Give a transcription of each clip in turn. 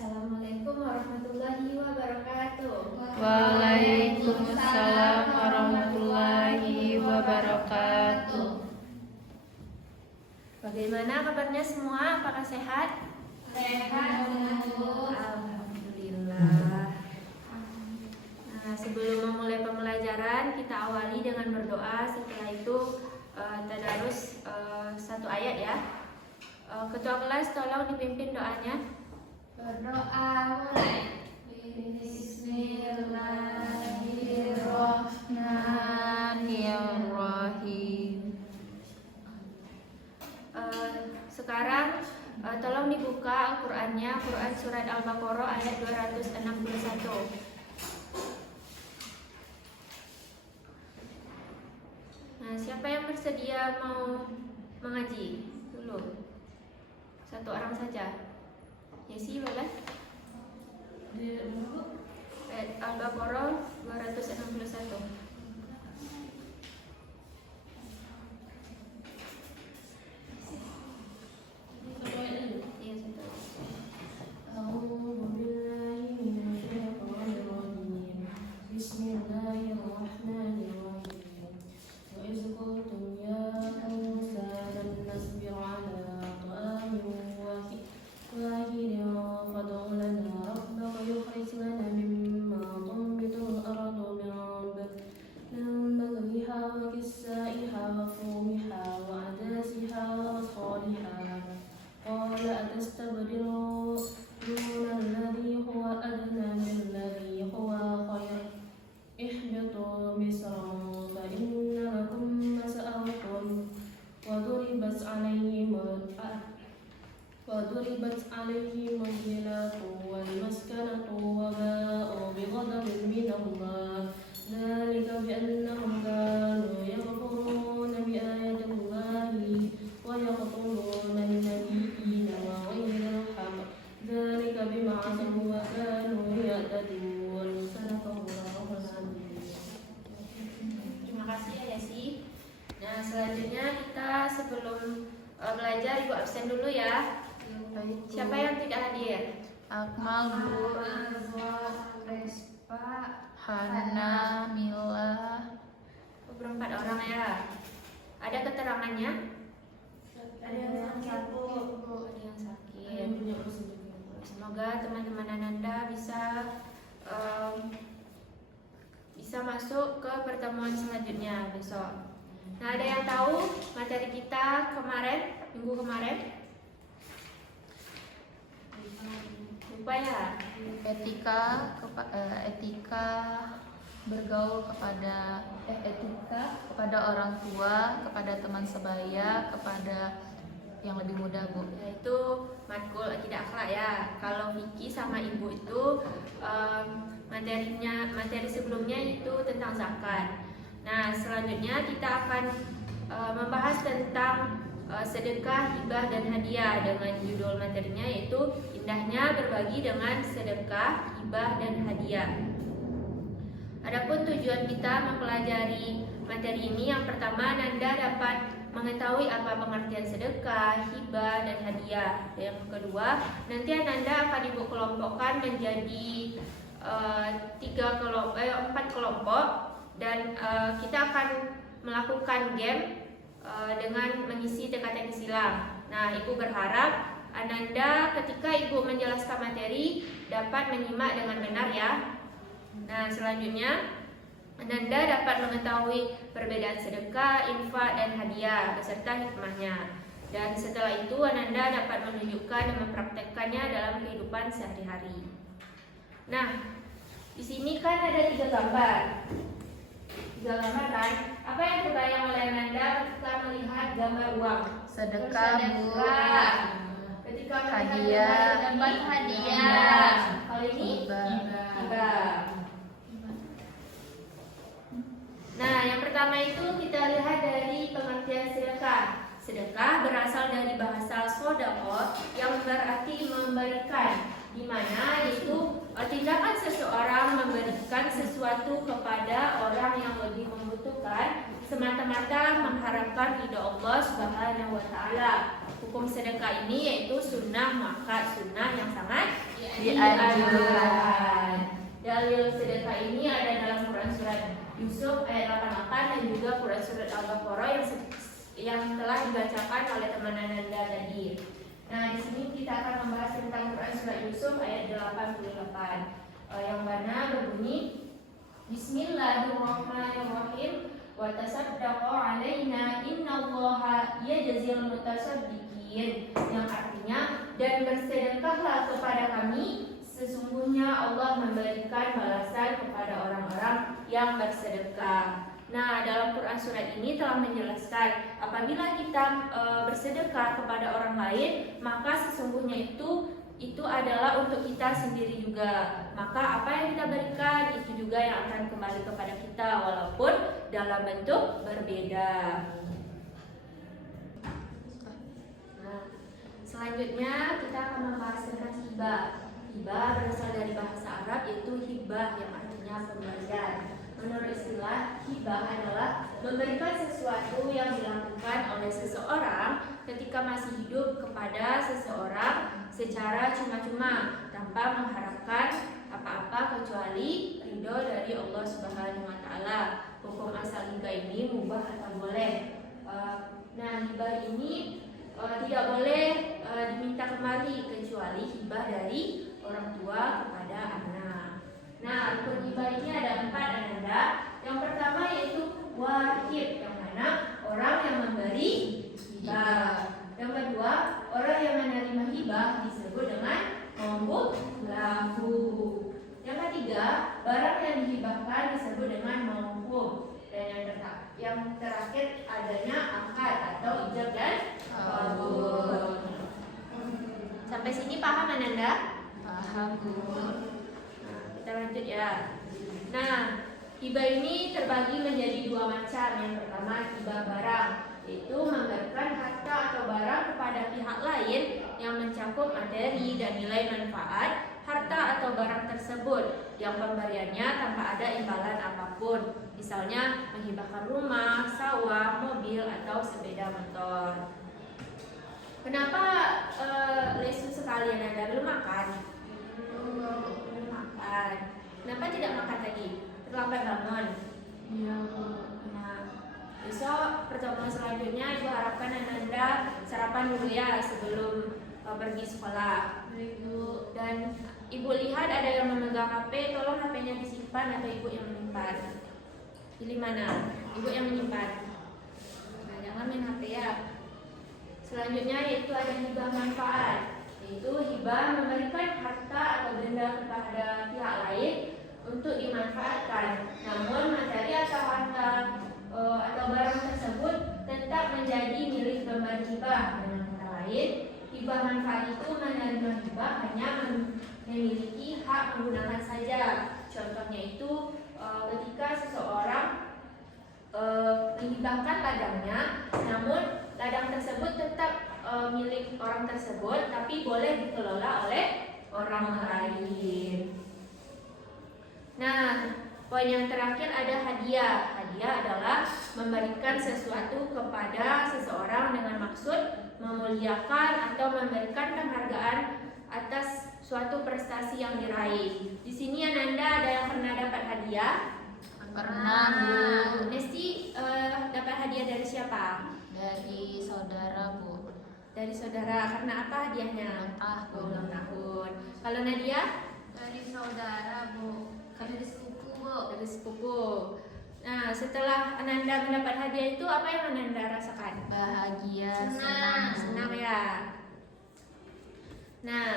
Assalamualaikum warahmatullahi wabarakatuh. Waalaikumsalam warahmatullahi wabarakatuh. Bagaimana kabarnya semua? Apakah sehat? Sehat, Bu. Alhamdulillah. Nah, sebelum memulai pembelajaran, kita awali dengan berdoa. Setelah itu tadarus satu ayat ya. Ketua kelas tolong dipimpin doanya. Berdoa mulai. Bismillahirrahmanirrahim. Sekarang tolong dibuka Al-Qur'annya, Quran surat Al-Baqarah ayat 261. Nah, siapa yang bersedia mau mengaji dulu? Satu orang saja. Yesi, boleh? Ayat Al-Baqarah 261. وضربت عليهم الذلة والمسكنة وباءوا بغضب من الله ذلك بأنهم كانوا يكفرون بآيات الله ويقتلون النبيين بغير الحق ذلك بما عصوا وكانوا يعتدون. Terima kasih ya Yesi. Nah, selanjutnya kita sebelum belajar Ibu absen dulu ya. Siapa yang tidak hadir? Akmal, Bu. Respa, Hana, Mila. berempat orang ya. Ada keterangannya? Ada yang sakit, Bu. Ada yang sakit. Semoga teman-teman Ananda bisa masuk ke pertemuan selanjutnya besok. Nah, ada yang tahu materi kita minggu kemarin? Lupa ya? Etika bergaul kepada orang tua, kepada teman sebaya, kepada yang lebih muda, Bu. Yaitu matkul akidah akhlak ya. Kalau Vicky sama Ibu itu materi sebelumnya itu tentang zakat. Nah, selanjutnya kita akan membahas tentang sedekah, hibah, dan hadiah dengan judul materinya yaitu indahnya berbagi dengan sedekah, hibah, dan hadiah. Adapun tujuan kita mempelajari materi ini, yang pertama Nanda dapat mengetahui apa pengertian sedekah, hibah, dan hadiah. Yang kedua, nanti Nanda akan Ibu kelompokkan menjadi 4 kelompok dan kita akan melakukan game dengan mengisi teka-teki silang. Nah, Ibu berharap Ananda ketika Ibu menjelaskan materi dapat menyimak dengan benar ya. Nah, selanjutnya Ananda dapat mengetahui perbedaan sedekah, infak, dan hadiah beserta hikmahnya. Dan setelah itu Ananda dapat menunjukkan dan mempraktekkannya dalam kehidupan sehari-hari. Nah, di sini kan ada 3 gambar. 3 gambar kan? Apa yang terbayang oleh Ananda ketika melihat gambar uang? Sedekah, Bu. Ketika Hadiah. dapat hadiah. Kalau ini Hibah. Nah, yang pertama itu kita lihat dari pengertian sedekah. Sedekah berasal dari bahasa sodaqah yang berarti memberikan, di mana itu tindakan seseorang memberikan sesuatu kepada orang yang lebih membutuhkan semata-mata mengharapkan ridha Allah Subhanahu wa taala. Hukum sedekah ini yaitu sunnah, maka sunnah yang sangat dianjurkan. Dalil sedekah ini ada dalam Quran surat Yusuf ayat 88 dan juga Quran surat Al-Baqarah yang telah dibacakan oleh teman Ananda tadi. Nah, di sini kita akan membahas tentang Quran surat Yusuf ayat 88 yang mana berbunyi Bismillahirrahmanirrahim wa tasaddaqa alaina innallaha yajzil mutasaddiqin, yang artinya dan bersedekahlah kepada kami, sesungguhnya Allah memberikan balasan kepada orang-orang yang bersedekah. Nah, dalam Quran surat ini telah menjelaskan apabila kita bersedekah kepada orang lain, maka sesungguhnya itu adalah untuk kita sendiri juga. Maka apa yang kita berikan itu juga yang akan kembali kepada kita walaupun dalam bentuk berbeda. Nah, selanjutnya kita akan membahas tentang hibah. Hibah berasal dari bahasa Arab yaitu hibah yang artinya pemberian. Menurut istilah, hibah adalah memberikan sesuatu yang dilakukan oleh seseorang ketika masih hidup kepada seseorang secara cuma-cuma tanpa mengharapkan apa-apa kecuali ridho dari Allah Subhanahu wa taala. Hukum asal hibah ini mubah atau boleh. Nah, hibah ini tidak boleh diminta kembali kecuali hibah dari orang tua kepada anak. Nah, rukun hibah ini ada 4 Ananda. Yang pertama yaitu wahib, yang mana orang yang memberi hibah. Yang kedua, orang yang menerima hibah disebut dengan mauhub. Yang ketiga, barang yang dihibahkan disebut dengan mauhub. Dan yang terakhir adanya akad atau ijab dan qabul. Sampai sini paham Ananda? Paham, Bu. Kita lanjut ya. Nah, hibah ini terbagi menjadi 2 macam. Yang pertama hibah barang, yaitu memberikan harta atau barang kepada pihak lain yang mencakup materi dan nilai manfaat harta atau barang tersebut yang pemberiannya tanpa ada imbalan apapun. Misalnya menghibahkan rumah, sawah, mobil atau sepeda motor. Kenapa lesu sekali Anda belum makan? Belum makan. Kenapa tidak makan tadi? Terlambat bangun. Iya. Nah, besok pertemuan selanjutnya Ibu harapkan Anda sarapan dulu ya sebelum pergi sekolah. Ibu. Dan Ibu lihat ada yang memegang HP, tolong HP-nya disimpan atau Ibu yang menyimpan. Pilih mana? Ibu yang menyimpan. Nah, jangan main HP ya. Selanjutnya yaitu ada hibah manfaat, yaitu hibah memberikan harta atau benda kepada pihak lain untuk dimanfaatkan. Namun materi atau harta atau barang tersebut tetap menjadi milik pemberi hibah. Dengan kata lain, hibah manfaat itu menerima hibah hanya memiliki hak menggunakan saja. Contohnya itu ketika seseorang menghibahkan ladangnya, namun ladang tersebut tetap milik orang tersebut, tapi boleh dikelola oleh orang lain. Nah, poin yang terakhir ada hadiah. Hadiah adalah memberikan sesuatu kepada seseorang dengan maksud memuliakan atau memberikan penghargaan atas suatu prestasi yang diraih. Di sini Ananda ada yang pernah dapat hadiah? Pernah, Bu. Nesti dapat hadiah dari siapa? Dari saudara, Bu. Dari saudara. Karena apa hadiahnya? Ulang tahun. Kalau Nadia? Dari saudara, Bu. Dari sepupu, Bu. Dari sepupu. Nah, setelah Ananda mendapat hadiah itu apa yang Ananda rasakan? Bahagia, Senang. Senang ya. Nah,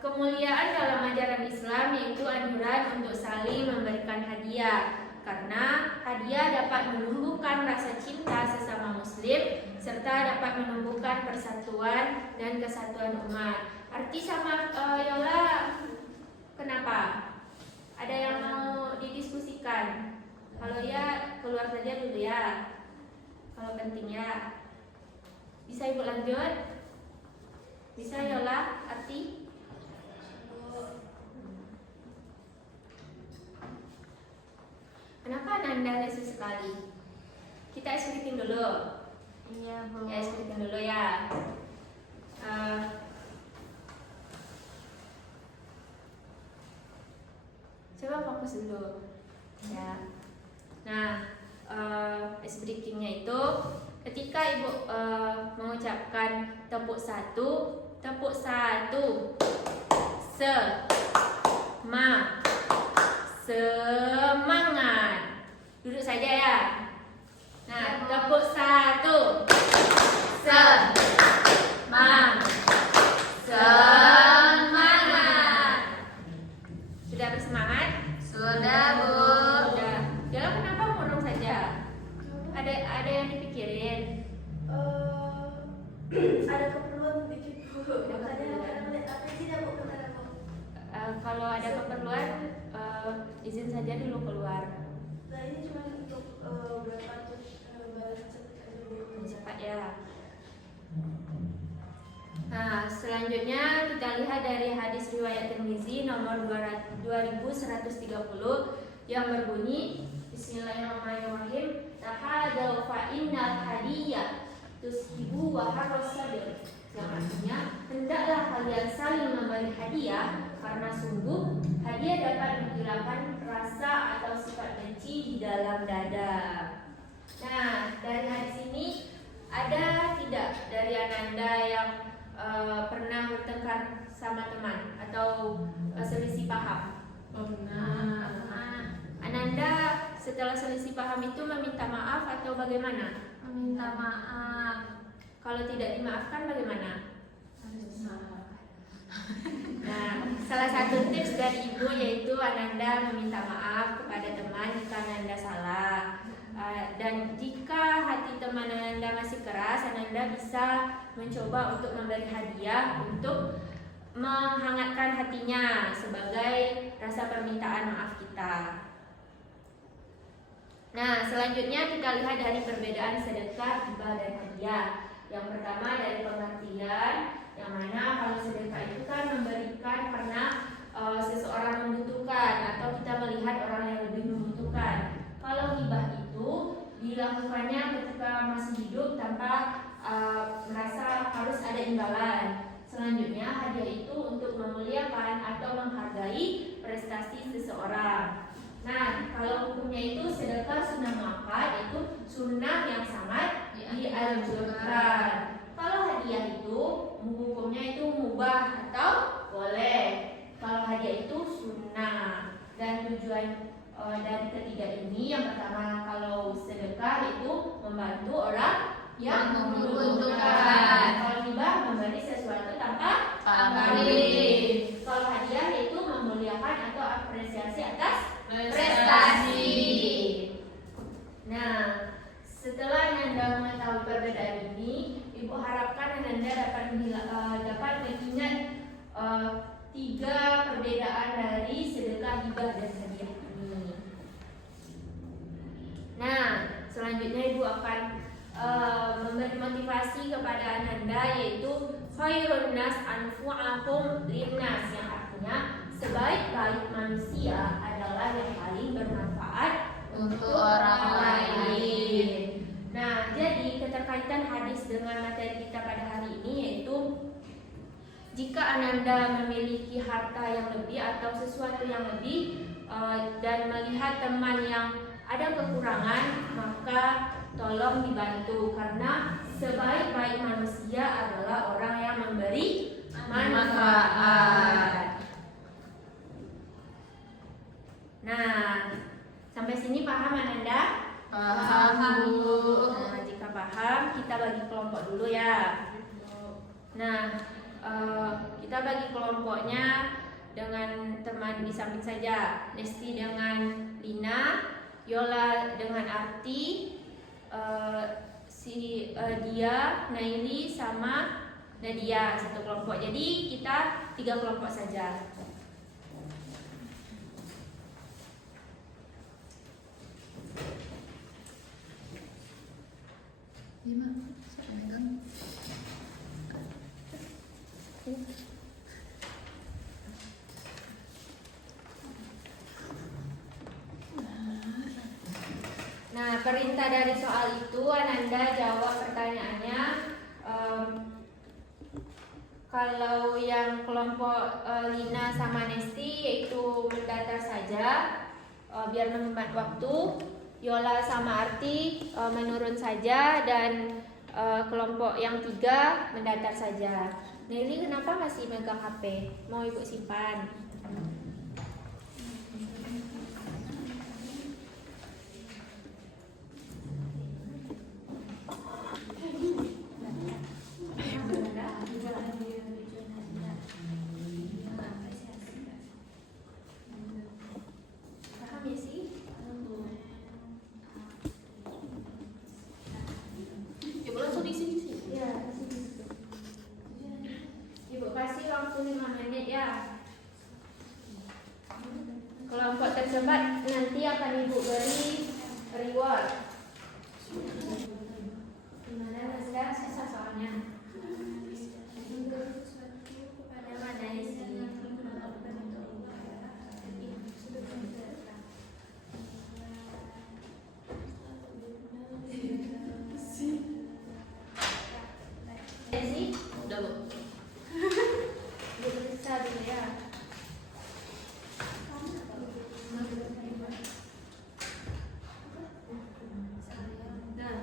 kemuliaan dalam ajaran Islam yaitu anjuran untuk saling memberikan hadiah, karena hadiah dapat menumbuhkan rasa cinta sesama muslim serta dapat menumbuhkan persatuan dan kesatuan umat. Arti sama Yola, kenapa? Ada yang mau didiskusikan? Kalau ya keluar saja dulu ya. Kalau penting ya. Bisa Ibu lanjut? Bisa Yola, arti? Kenapa Nanda lesu sekali? Kita escritin dulu. Iya, Bu. Ya, escritin dulu ya. Coba fokus dulu. Ya. Nah, ice breakingnya itu ketika ibu mengucapkan tepuk satu, semangat. Duduk saja ya. Nah, tepuk satu, semangat. Sudah bersemangat? Sudah, Bu. Sudah. Jala kenapa murung saja? Ada yang dipikirin? Ada keperluan dikit Bu. Makanya kadang lihat apa sih dah Bu kata aku. Kalau ada keperluan, izin saja dulu keluar. Nah ini cuma untuk berapa terus balas chat aja Bu. Cepat ya. Nah, selanjutnya kita lihat dari hadis riwayat Tirmizi nomor 2130 yang berbunyi Bismillahirrahmanirrahim. Tahadaw fa innal hadiyah tushibu wa harrasabil. Yang artinya, hendaklah kalian saling memberi hadiah karena sungguh hadiah dapat menghilangkan rasa atau sifat benci di dalam dada. Nah, dari hadis ini ada tidak dari Ananda yang pernah bertengkar sama teman atau selisih paham? Pernah. Ananda setelah selisih paham itu meminta maaf atau bagaimana? Meminta maaf. Kalau tidak dimaafkan bagaimana? Harus maaf. Nah, salah satu tips dari ibu yaitu Ananda meminta maaf kepada teman jika Ananda salah. Dan jika hati teman Ananda masih keras, Ananda bisa mencoba untuk memberi hadiah untuk menghangatkan hatinya sebagai rasa permintaan maaf kita. Nah, selanjutnya kita lihat dari perbedaan sedekah, hibah, dan hadiah. Yang pertama dari pengertian, yang mana kalau sedekah itu kan memberikan karena seseorang membutuhkan atau kita melihat orang yang lebih membutuhkan. Kalau hibah itu dilakukannya ketika masih hidup tanpa merasa harus ada imbalan. Selanjutnya hadiah itu untuk memuliakan atau menghargai prestasi seseorang. Nah, kalau hukumnya itu sedekah sunnah muakkad, itu sunnah yang sangat dianjurkan. Kalau hadiah itu hukumnya itu mubah atau boleh. Kalau hadiah itu sunnah. Dan tujuan dari ketiga ini, yang pertama kalau sedekah itu membantu orang yang membutuhkan. Kalau hibah memberi sesuatu tanpa pamrih. Kalau hadiah itu memuliakan atau apresiasi atas prestasi. Nah, setelah Ananda mengetahui perbedaan ini, Ibu harapkan Ananda dapat mengingat 3 perbedaan dari sedekah, hibah, dan hadiah ini. Nah, selanjutnya Ibu akan memberi motivasi kepada Ananda, yaitu khairun nas anfu'ahum linnas, yang artinya sebaik-baik manusia adalah yang paling bermanfaat Untuk orang lain. Nah, jadi keterkaitan hadis dengan materi kita pada hari ini yaitu jika Ananda memiliki harta yang lebih atau sesuatu yang lebih dan melihat teman yang ada kekurangan, maka tolong dibantu, karena sebaik-baik manusia adalah orang yang memberi manfaat. Nah, sampai sini paham Ananda? Paham, Bu. Nah, jika paham, kita bagi kelompok dulu ya. Nah, kita bagi kelompoknya dengan teman di samping saja. Nesti dengan Lina, Yola dengan Arti, Dia, Naili sama Nadia, satu kelompok. Jadi kita 3 kelompok saja. Gimana? Siapa yang megang? Nah, perintah dari soal itu Ananda jawab pertanyaannya. Kalau yang kelompok Lina sama Nesti yaitu mendatar saja biar menghemat waktu. Yola sama Arti menurun saja, dan kelompok yang 3 mendatar saja. Nelly kenapa masih megang HP? Mau ibu simpan? Paham ya sih? Ibu langsung di sini sih. Ya, Ibu kasih waktu 5 menit ya. Kelompok tercepat nanti akan Ibu beri reward. Gimana Mas? Susah soalnya. Pada mana sih? Ya sih? Udah Bu. Bisa dulu ya. Nah,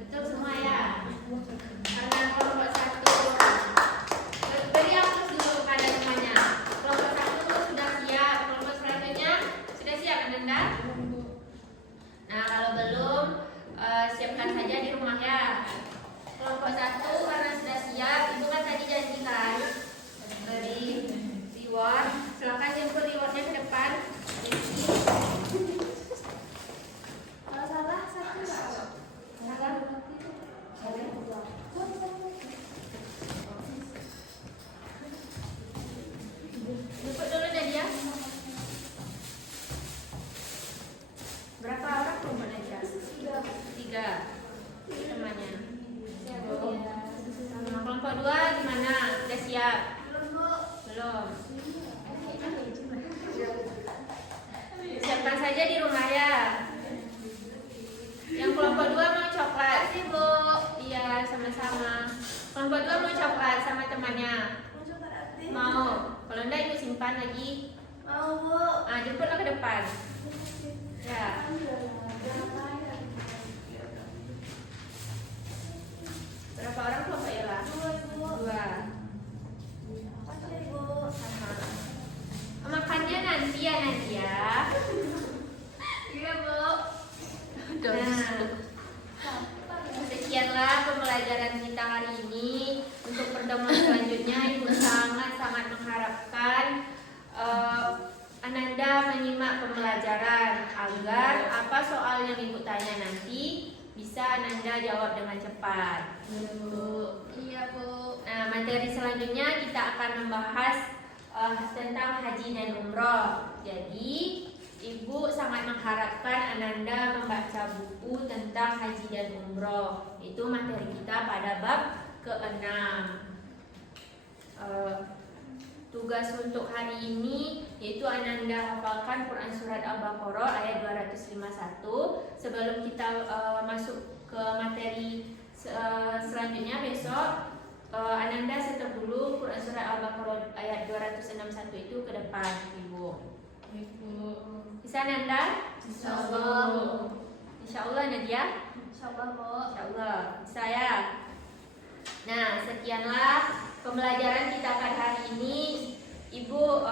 betul semua ya. Karena kelompok 1 beri hapus dulu kepada semuanya. Kelompok 1 sudah siap, kelompok selanjutnya sudah siap Ananda? Nah, kalau belum siapkan saja di rumah ya. Kelompok 1 karena sudah siap, Ibu kan tadi janjikan beri reward. Silakan jemput rewardnya ke depan. Kalau salah 1 salah. Jemput dulu Nadia. Berapa orang kelompok Nadia? 3. Temannya. Sama kelompok 2 gimana? Sudah siap? Belum. Siapkan saja di rumah ya. Yang kelompok 2 mau coklat sih Bu. Iya, sama-sama. Kelompok 2 mau coklat sama temannya. Mau. Kalau enggak Ibu simpan lagi. Mau Bu. Jemputlah ke depan. Ya. Berapa orang kelompok Ella? 2. Sama. Makannya nanti ya Nadia. Iya Bu. Nah, sekianlah pembelajaran kita hari ini. Untuk pertemuan selanjutnya Ibu sangat-sangat mengharapkan Ananda menyimak pembelajaran agar apa soal yang Ibu tanya nanti bisa Ananda jawab dengan cepat. Iya Bu. Nah, materi selanjutnya kita akan membahas tentang haji dan umroh. Jadi, Ibu sangat mengharapkan Ananda membaca buku tentang haji dan umroh. Itu materi kita pada bab ke-6. Tugas untuk hari ini yaitu Ananda hafalkan Quran Surat Al-Baqarah ayat 251. Sebelum kita masuk ke materi selanjutnya besok, Ananda setel dulu Quran Surat Al-Baqarah ayat 261 itu ke depan Ibu. Bisa Ananda? Insyaallah. Insyaallah Nadia? Insyaallah Bu. Insyaallah. Bisa ya? Nah, sekianlah pembelajaran kita pada hari ini. Ibu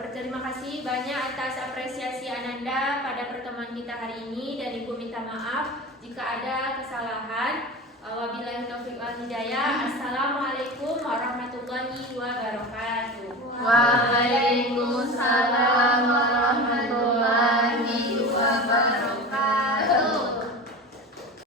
berterima kasih banyak atas apresiasi Ananda pada pertemuan kita hari ini, dan Ibu minta maaf jika ada kesalahan. Wabillahi taufiq wal hidayah. Assalamualaikum warahmatullahi wabarakatuh.